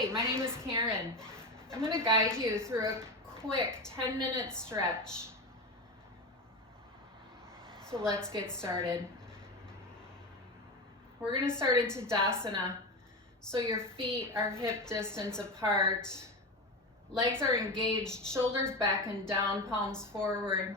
Hi, my name is Karen. I'm going to guide you through a quick 10-minute stretch. So let's get started. We're going to start in Tadasana. So your feet are hip distance apart. Legs are engaged, shoulders back and down, palms forward.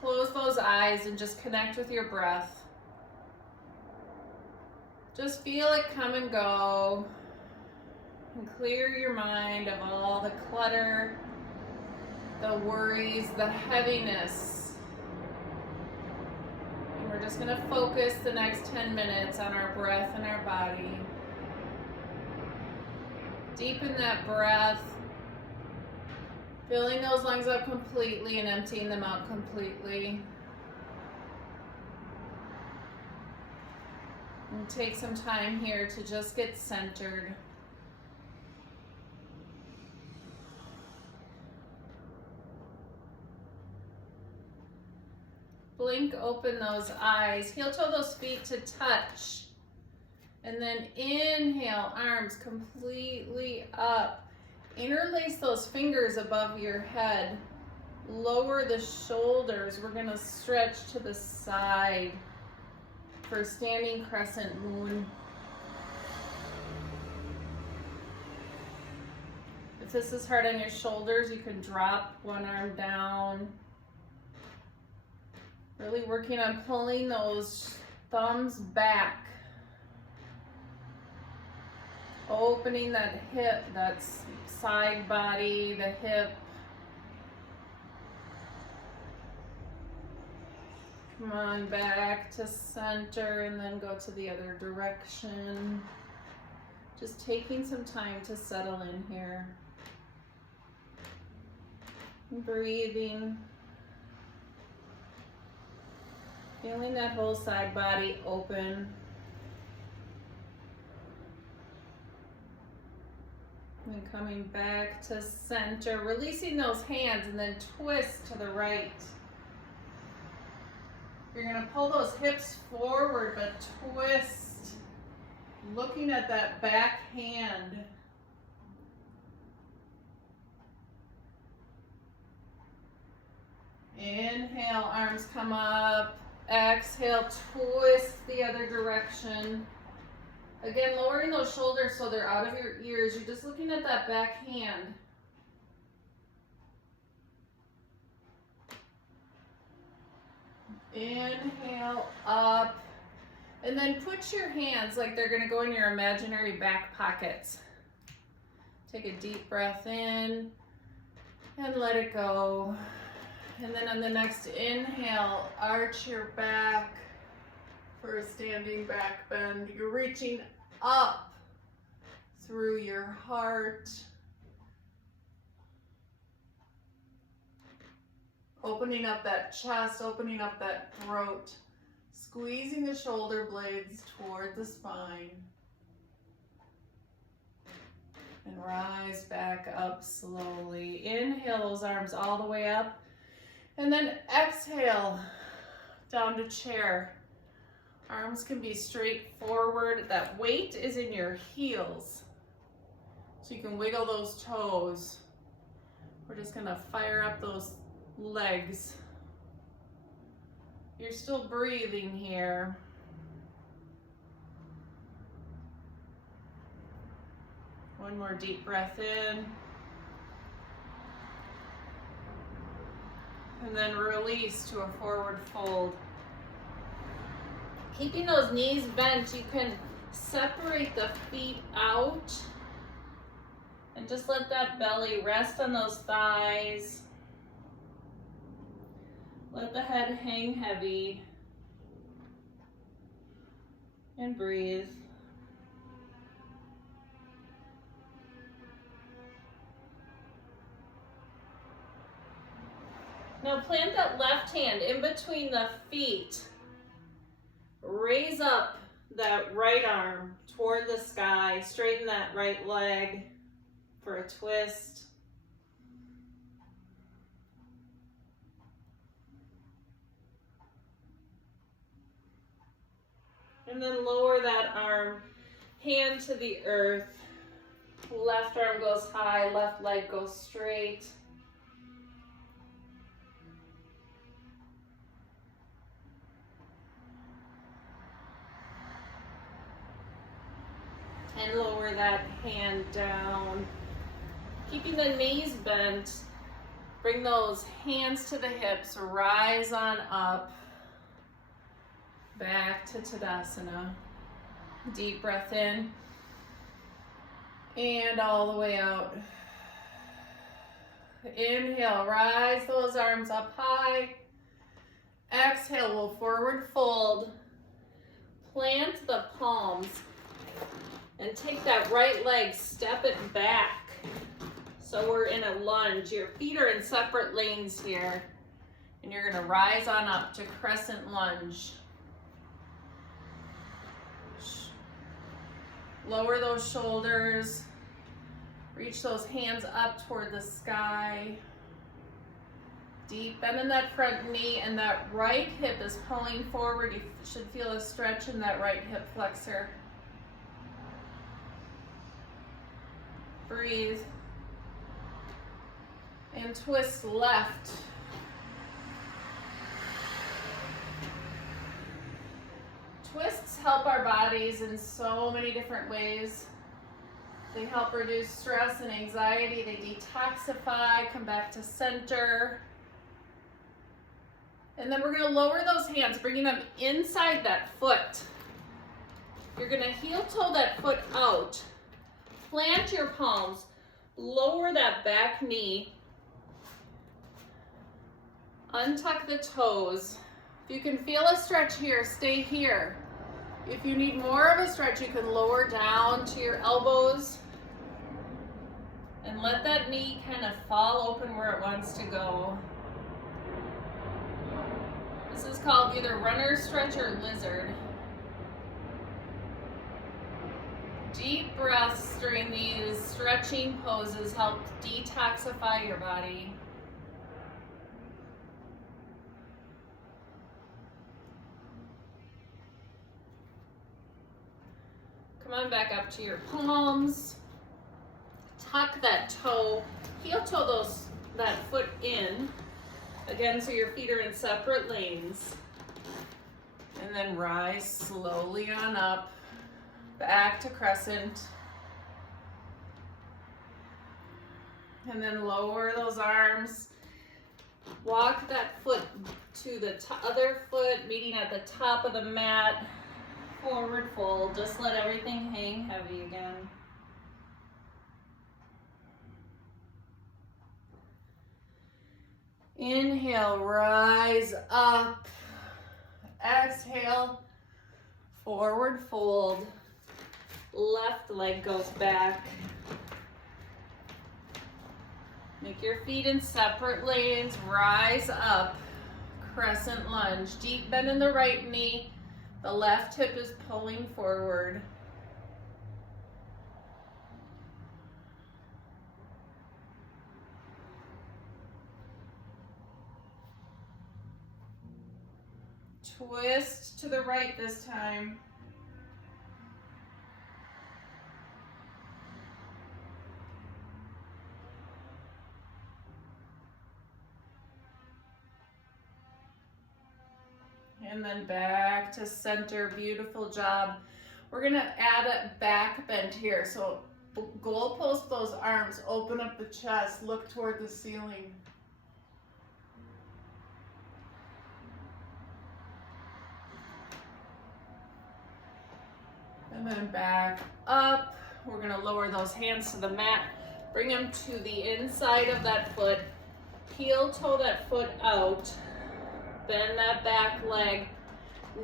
Close those eyes and just connect with your breath. Just feel it come and go. And clear your mind of all the clutter, the worries, the heaviness. And we're just going to focus the next 10 minutes on our breath and our body. Deepen that breath, filling those lungs up completely and emptying them out completely. And take some time here to just get centered. Blink open those eyes. Heel toe those feet to touch. And then inhale, arms completely up. Interlace those fingers above your head. Lower the shoulders. We're going to stretch to the side for standing crescent moon. If this is hard on your shoulders, you can drop one arm down. Really working on pulling those thumbs back. Opening that hip, that side body, the hip. Come on back to center and then go to the other direction. Just taking some time to settle in here. Breathing. Feeling that whole side body open. And coming back to center, releasing those hands and then twist to the right. You're going to pull those hips forward, but twist. Looking at that back hand. Inhale, arms come up. Exhale, twist the other direction. Again, lowering those shoulders so they're out of your ears. You're just looking at that back hand. Inhale, up. And then put your hands like they're going to go in your imaginary back pockets. Take a deep breath in and let it go. And then on the next inhale, arch your back for a standing back bend. You're reaching up through your heart. Opening up that chest, opening up that throat. Squeezing the shoulder blades toward the spine. And rise back up slowly. Inhale those arms all the way up. And then exhale down to chair. Arms can be straight forward. That weight is in your heels. So you can wiggle those toes. We're just gonna fire up those legs. You're still breathing here. One more deep breath in. And then release to a forward fold. Keeping those knees bent, you can separate the feet out and just let that belly rest on those thighs. Let the head hang heavy and breathe. Now plant that left hand in between the feet. Raise up that right arm toward the sky. Straighten that right leg for a twist. And then lower that arm, hand to the earth. Left arm goes high, left leg goes straight. And lower that hand down. Keeping the knees bent. Bring those hands to the hips, rise on up. Back to Tadasana. Deep breath in. And all the way out. Inhale, rise those arms up high. Exhale, we'll forward fold. Plant the palms. And take that right leg, step it back. So we're in a lunge. Your feet are in separate lanes here. And you're gonna rise on up to Crescent Lunge. Lower those shoulders. Reach those hands up toward the sky. Deep bend in that front knee, and that right hip is pulling forward. You should feel a stretch in that right hip flexor. Breathe. And twist left. Twists help our bodies in so many different ways. They help reduce stress and anxiety. They detoxify, come back to center. And then we're going to lower those hands, bringing them inside that foot. You're going to heel toe that foot out. Plant your palms. Lower that back knee. Untuck the toes. If you can feel a stretch here, stay here. If you need more of a stretch, you can lower down to your elbows and let that knee kind of fall open where it wants to go. This is called either runner stretch or lizard. Deep breaths during these stretching poses help detoxify your body. Come on back up to your palms. Tuck that toe, heel toe that foot in. Again, so your feet are in separate lanes. And then rise slowly on up, back to crescent. And then lower those arms. Walk that foot to the other foot, meeting at the top of the mat. Forward fold, just let everything hang heavy again. Inhale, rise up. Exhale, forward fold. Left leg goes back. Make your feet in separate lanes, rise up. Crescent lunge, deep bend in the right knee. The left hip is pulling forward. Twist to the right this time. And then back to center. Beautiful job. We're gonna add a back bend here. So goalpost those arms, open up the chest, look toward the ceiling. And then back up. We're gonna lower those hands to the mat. Bring them to the inside of that foot. Heel toe that foot out. Bend that back leg.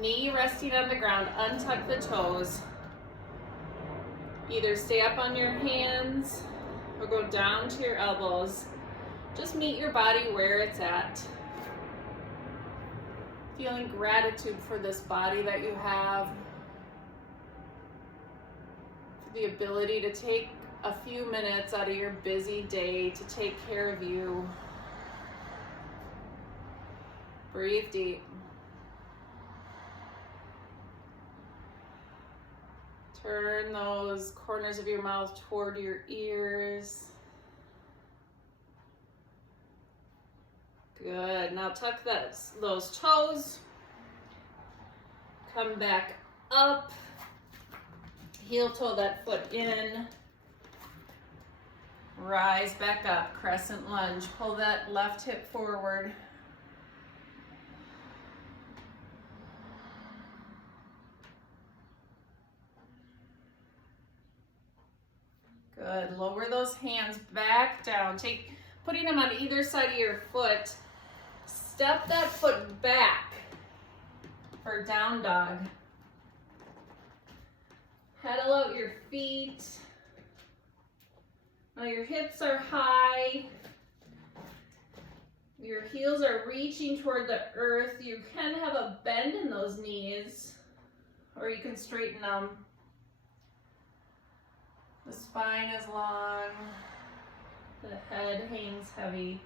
Knee resting on the ground. Untuck the toes. Either stay up on your hands or go down to your elbows. Just meet your body where it's at. Feeling gratitude for this body that you have. For the ability to take a few minutes out of your busy day to take care of you. Breathe deep. Turn those corners of your mouth toward your ears. Good. Now tuck those toes. Come back up. Heel toe that foot in. Rise back up. Crescent lunge. Pull that left hip forward. Good. Lower those hands back down. Putting them on either side of your foot. Step that foot back for down dog. Pedal out your feet. Now your hips are high. Your heels are reaching toward the earth. You can have a bend in those knees, or you can straighten them. The spine is long. The head hangs heavy.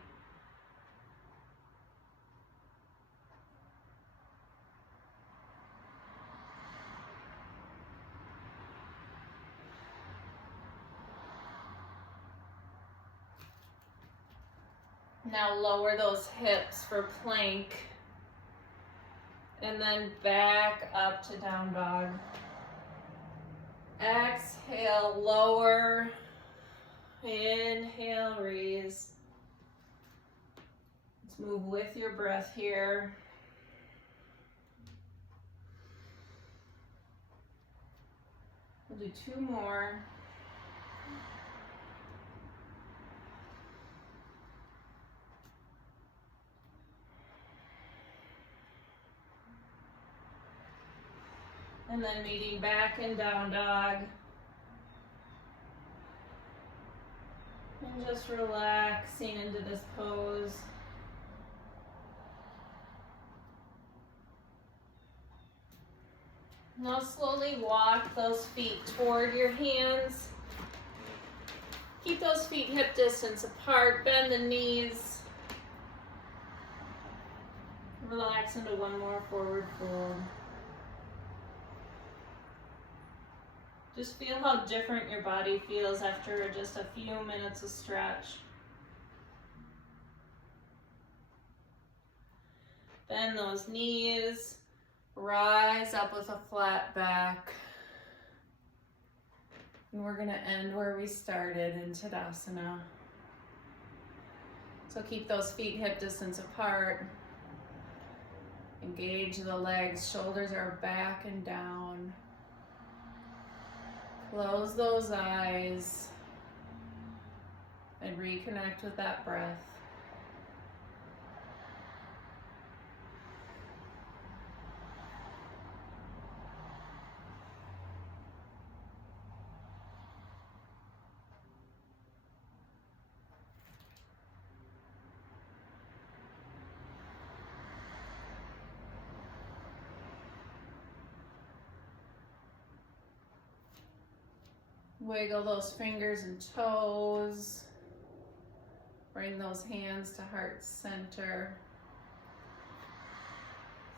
Now lower those hips for plank. And then back up to down dog. Exhale, lower. Inhale, raise. Let's move with your breath here. We'll do 2 more. And then meeting back in down dog. And just relaxing into this pose. Now slowly walk those feet toward your hands. Keep those feet hip distance apart. Bend the knees. Relax into one more forward fold. Just feel how different your body feels after just a few minutes of stretch. Bend those knees. Rise up with a flat back. And we're going to end where we started in Tadasana. So keep those feet hip distance apart. Engage the legs. Shoulders are back and down. Close those eyes and reconnect with that breath. Wiggle those fingers and toes. Bring those hands to heart center.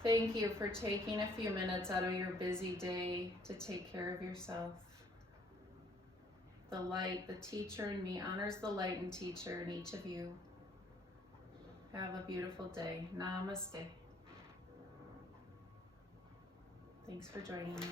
Thank you for taking a few minutes out of your busy day to take care of yourself. The light, the teacher in me honors the light and teacher in each of you. Have a beautiful day. Namaste. Thanks for joining me.